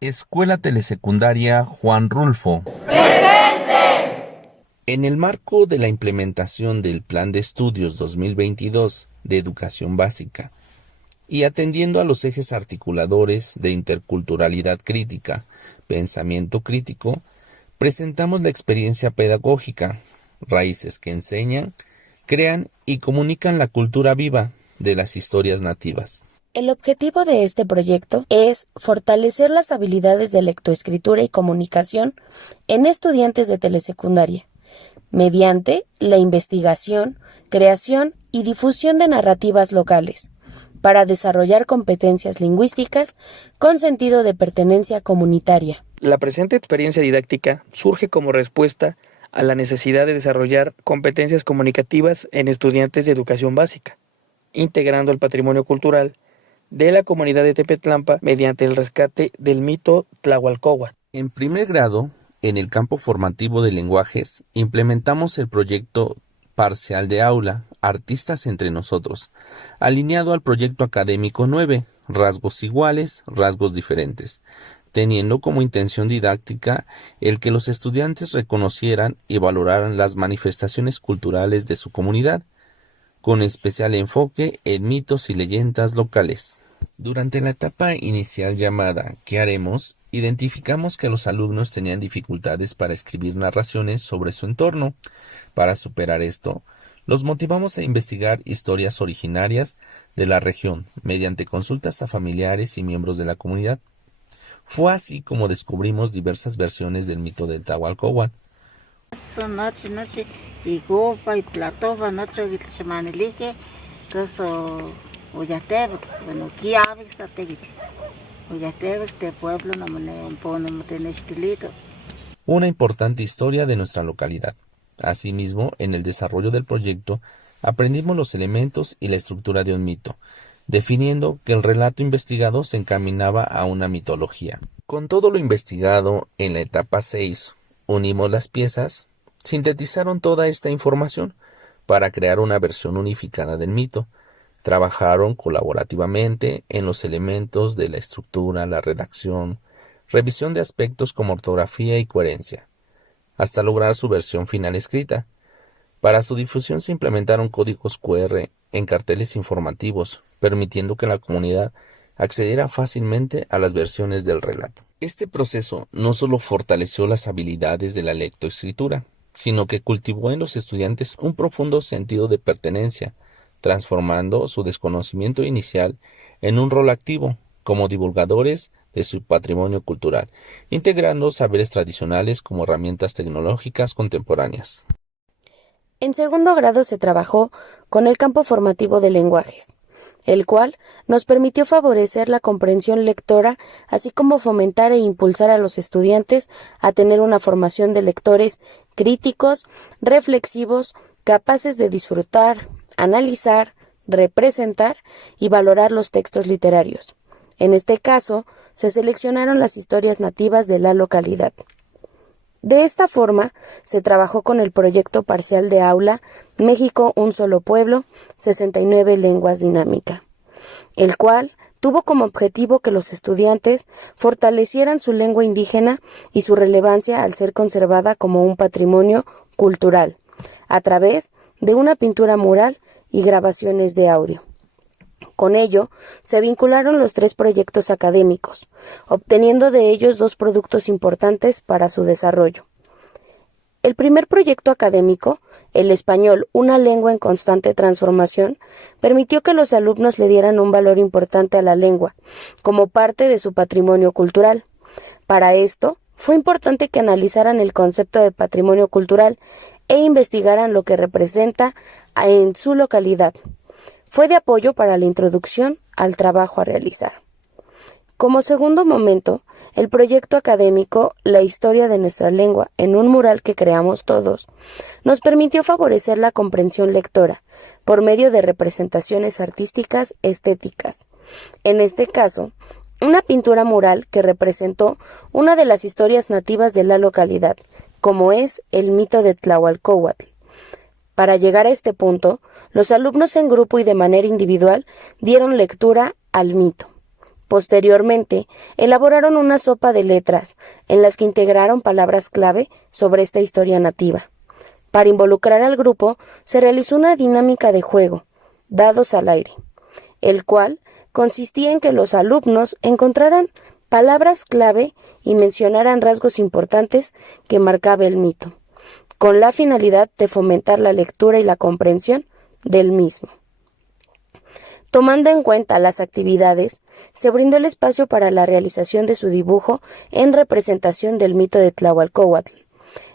Escuela Telesecundaria Juan Rulfo. En el marco de la implementación del Plan de Estudios 2022 de Educación Básica y atendiendo a los ejes articuladores de interculturalidad crítica, pensamiento crítico, presentamos la experiencia pedagógica, raíces que enseñan, crean y comunican la cultura viva de las historias nativas. El objetivo de este proyecto es fortalecer las habilidades de lectoescritura y comunicación en estudiantes de telesecundaria, mediante la investigación, creación y difusión de narrativas locales, para desarrollar competencias lingüísticas con sentido de pertenencia comunitaria. La presente experiencia didáctica surge como respuesta a la necesidad de desarrollar competencias comunicativas en estudiantes de educación básica, integrando el patrimonio cultural de la comunidad de Tepetlampa mediante el rescate del mito Tlahualcóhuatl. En primer grado, en el campo formativo de lenguajes, implementamos el proyecto parcial de aula, Artistas entre nosotros, alineado al proyecto académico 9, Rasgos iguales, rasgos diferentes, teniendo como intención didáctica el que los estudiantes reconocieran y valoraran las manifestaciones culturales de su comunidad, con especial enfoque en mitos y leyendas locales. Durante la etapa inicial llamada ¿Qué haremos?, identificamos que los alumnos tenían dificultades para escribir narraciones sobre su entorno. Para superar esto, los motivamos a investigar historias originarias de la región mediante consultas a familiares y miembros de la comunidad. Fue así como descubrimos diversas versiones del mito del Tlahualcóhuatl. Una importante historia de nuestra localidad. Asimismo, en el desarrollo del proyecto, aprendimos los elementos y la estructura de un mito, definiendo que el relato investigado se encaminaba a una mitología. Con todo lo investigado en la etapa 6, unimos las piezas, sintetizaron toda esta información para crear una versión unificada del mito. Trabajaron colaborativamente en los elementos de la estructura, la redacción, revisión de aspectos como ortografía y coherencia, hasta lograr su versión final escrita. Para su difusión se implementaron códigos QR en carteles informativos, permitiendo que la comunidad accediera fácilmente a las versiones del relato. Este proceso no solo fortaleció las habilidades de la lectoescritura, sino que cultivó en los estudiantes un profundo sentido de pertenencia, transformando su desconocimiento inicial en un rol activo como divulgadores de su patrimonio cultural, integrando saberes tradicionales como herramientas tecnológicas contemporáneas. En segundo grado se trabajó con el campo formativo de lenguajes, el cual nos permitió favorecer la comprensión lectora, así como fomentar e impulsar a los estudiantes a tener una formación de lectores críticos, reflexivos, capaces de disfrutar, analizar, representar y valorar los textos literarios. En este caso, se seleccionaron las historias nativas de la localidad. De esta forma, se trabajó con el proyecto parcial de aula México, un solo pueblo, 69 lenguas dinámica, el cual tuvo como objetivo que los estudiantes fortalecieran su lengua indígena y su relevancia al ser conservada como un patrimonio cultural, a través de una pintura mural y grabaciones de audio. Con ello, se vincularon los 3 proyectos académicos, obteniendo de ellos 2 productos importantes para su desarrollo. El primer proyecto académico, el español, una lengua en constante transformación, permitió que los alumnos le dieran un valor importante a la lengua, como parte de su patrimonio cultural. Para esto, fue importante que analizaran el concepto de patrimonio cultural e investigaran lo que representa en su localidad. Fue de apoyo para la introducción al trabajo a realizar. Como segundo momento, el proyecto académico La historia de nuestra lengua en un mural que creamos todos, nos permitió favorecer la comprensión lectora por medio de representaciones artísticas estéticas. En este caso, una pintura mural que representó una de las historias nativas de la localidad, como es el mito de Tlahualcóhuatl. Para llegar a este punto, los alumnos en grupo y de manera individual dieron lectura al mito. Posteriormente, elaboraron una sopa de letras en las que integraron palabras clave sobre esta historia nativa. Para involucrar al grupo, se realizó una dinámica de juego, dados al aire, el cual consistía en que los alumnos encontraran palabras clave y mencionaran rasgos importantes que marcaba el mito, con la finalidad de fomentar la lectura y la comprensión del mismo. Tomando en cuenta las actividades, se brindó el espacio para la realización de su dibujo en representación del mito de Tlahualcóhuatl.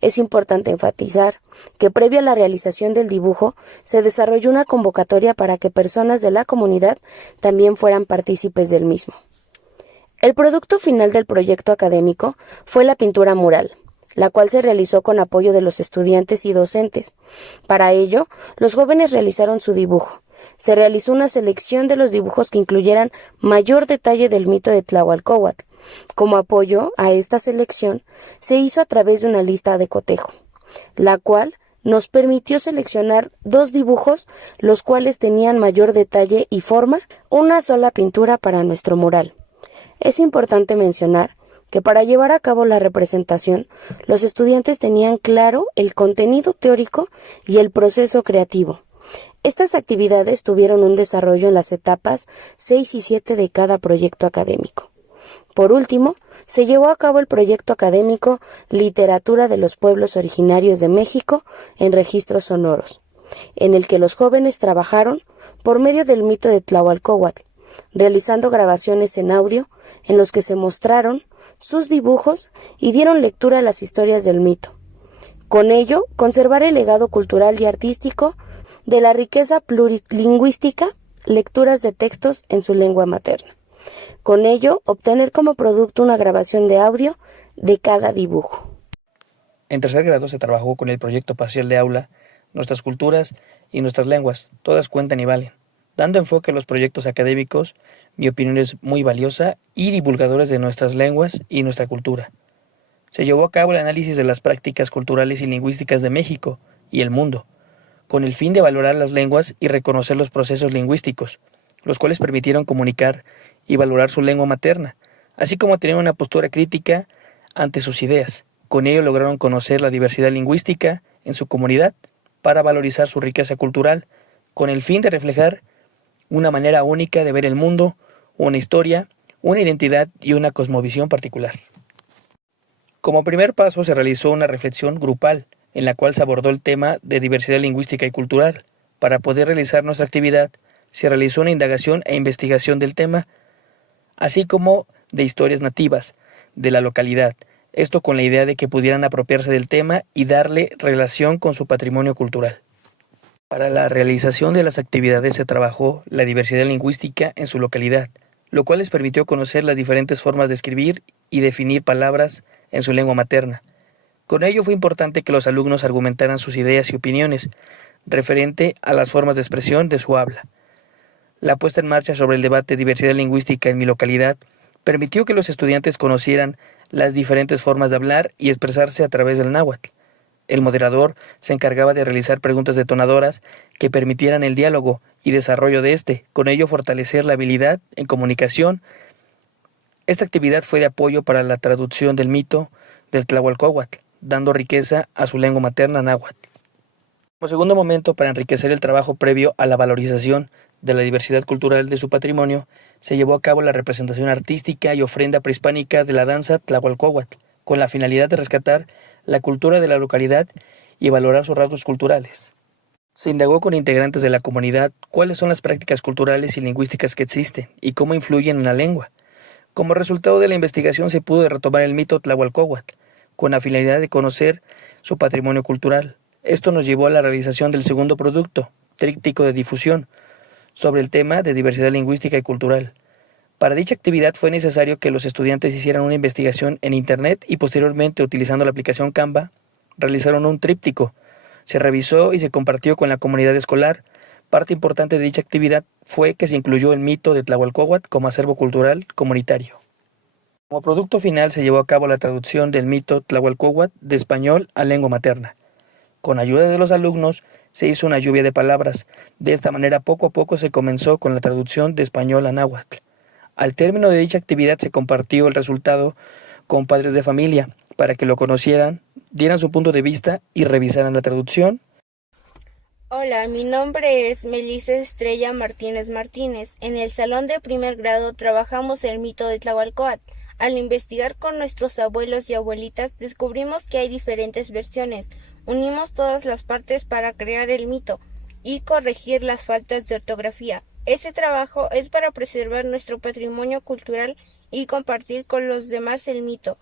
Es importante enfatizar que previo a la realización del dibujo se desarrolló una convocatoria para que personas de la comunidad también fueran partícipes del mismo. El producto final del proyecto académico fue la pintura mural, la cual se realizó con apoyo de los estudiantes y docentes. Para ello, los jóvenes realizaron su dibujo. Se realizó una selección de los dibujos que incluyeran mayor detalle del mito de Tlahualcóhuatl. Como apoyo a esta selección, se hizo a través de una lista de cotejo, la cual nos permitió seleccionar 2 dibujos, los cuales tenían mayor detalle y forma, una sola pintura para nuestro mural. Es importante mencionar que para llevar a cabo la representación, los estudiantes tenían claro el contenido teórico y el proceso creativo. Estas actividades tuvieron un desarrollo en las etapas 6 y 7 de cada proyecto académico. Por último, se llevó a cabo el proyecto académico Literatura de los Pueblos Originarios de México en Registros Sonoros, en el que los jóvenes trabajaron por medio del mito de Tlahualcóhuatl, realizando grabaciones en audio en los que se mostraron sus dibujos y dieron lectura a las historias del mito. Con ello, conservar el legado cultural y artístico de la riqueza plurilingüística, lecturas de textos en su lengua materna. Con ello, obtener como producto una grabación de audio de cada dibujo. En tercer grado se trabajó con el proyecto parcial de aula, Nuestras culturas y nuestras lenguas, todas cuentan y valen. Dando enfoque a los proyectos académicos, mi opinión es muy valiosa y divulgadores de nuestras lenguas y nuestra cultura. Se llevó a cabo el análisis de las prácticas culturales y lingüísticas de México y el mundo, con el fin de valorar las lenguas y reconocer los procesos lingüísticos, los cuales permitieron comunicar y valorar su lengua materna, así como tener una postura crítica ante sus ideas. Con ello lograron conocer la diversidad lingüística en su comunidad para valorizar su riqueza cultural, con el fin de reflejar una manera única de ver el mundo, una historia, una identidad y una cosmovisión particular. Como primer paso se realizó una reflexión grupal, en la cual se abordó el tema de diversidad lingüística y cultural. Para poder realizar nuestra actividad, se realizó una indagación e investigación del tema, así como de historias nativas de la localidad, esto con la idea de que pudieran apropiarse del tema y darle relación con su patrimonio cultural. Para la realización de las actividades se trabajó la diversidad lingüística en su localidad, lo cual les permitió conocer las diferentes formas de escribir y definir palabras en su lengua materna. Con ello fue importante que los alumnos argumentaran sus ideas y opiniones referente a las formas de expresión de su habla. La puesta en marcha sobre el debate de diversidad lingüística en mi localidad permitió que los estudiantes conocieran las diferentes formas de hablar y expresarse a través del náhuatl. El moderador se encargaba de realizar preguntas detonadoras que permitieran el diálogo y desarrollo de este, con ello fortalecer la habilidad en comunicación. Esta actividad fue de apoyo para la traducción del mito del Tlahualcóhuatl, dando riqueza a su lengua materna náhuatl. Como segundo momento, para enriquecer el trabajo previo a la valorización de la diversidad cultural de su patrimonio, se llevó a cabo la representación artística y ofrenda prehispánica de la danza Tlahualcóhuatl, con la finalidad de rescatar la cultura de la localidad y valorar sus rasgos culturales. Se indagó con integrantes de la comunidad cuáles son las prácticas culturales y lingüísticas que existen y cómo influyen en la lengua. Como resultado de la investigación se pudo retomar el mito Tlahualcóhuatl, con la finalidad de conocer su patrimonio cultural. Esto nos llevó a la realización del segundo producto, tríptico de difusión, sobre el tema de diversidad lingüística y cultural. Para dicha actividad fue necesario que los estudiantes hicieran una investigación en Internet y posteriormente, utilizando la aplicación Canva, realizaron un tríptico. Se revisó y se compartió con la comunidad escolar. Parte importante de dicha actividad fue que se incluyó el mito de Tlahualcóhuatl como acervo cultural comunitario. Como producto final se llevó a cabo la traducción del mito Tlahualcóhuatl de español a lengua materna. Con ayuda de los alumnos se hizo una lluvia de palabras. De esta manera poco a poco se comenzó con la traducción de español a náhuatl. Al término de dicha actividad se compartió el resultado con padres de familia para que lo conocieran, dieran su punto de vista y revisaran la traducción. Hola, mi nombre es Melissa Estrella Martínez Martínez. En el salón de primer grado trabajamos el mito de Tlahualcóatl. Al investigar con nuestros abuelos y abuelitas descubrimos que hay diferentes versiones. Unimos todas las partes para crear el mito y corregir las faltas de ortografía. Ese trabajo es para preservar nuestro patrimonio cultural y compartir con los demás el mito.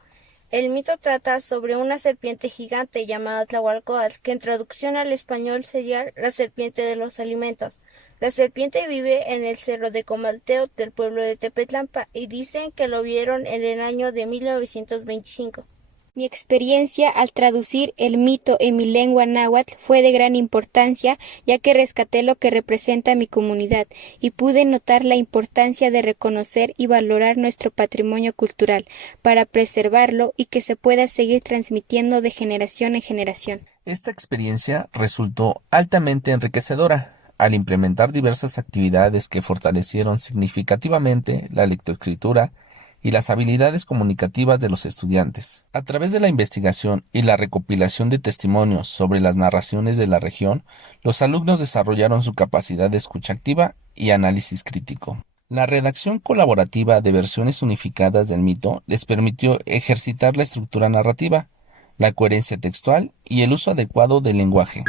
El mito trata sobre una serpiente gigante llamada Tlahualcóatl, que en traducción al español sería la serpiente de los alimentos. La serpiente vive en el cerro de Comalteo del pueblo de Tepetlampa y dicen que lo vieron en el año de 1925. Mi experiencia al traducir el mito en mi lengua náhuatl fue de gran importancia, ya que rescaté lo que representa mi comunidad y pude notar la importancia de reconocer y valorar nuestro patrimonio cultural para preservarlo y que se pueda seguir transmitiendo de generación en generación. Esta experiencia resultó altamente enriquecedora al implementar diversas actividades que fortalecieron significativamente la lectoescritura y las habilidades comunicativas de los estudiantes. A través de la investigación y la recopilación de testimonios sobre las narraciones de la región, los alumnos desarrollaron su capacidad de escucha activa y análisis crítico. La redacción colaborativa de versiones unificadas del mito les permitió ejercitar la estructura narrativa, la coherencia textual y el uso adecuado del lenguaje.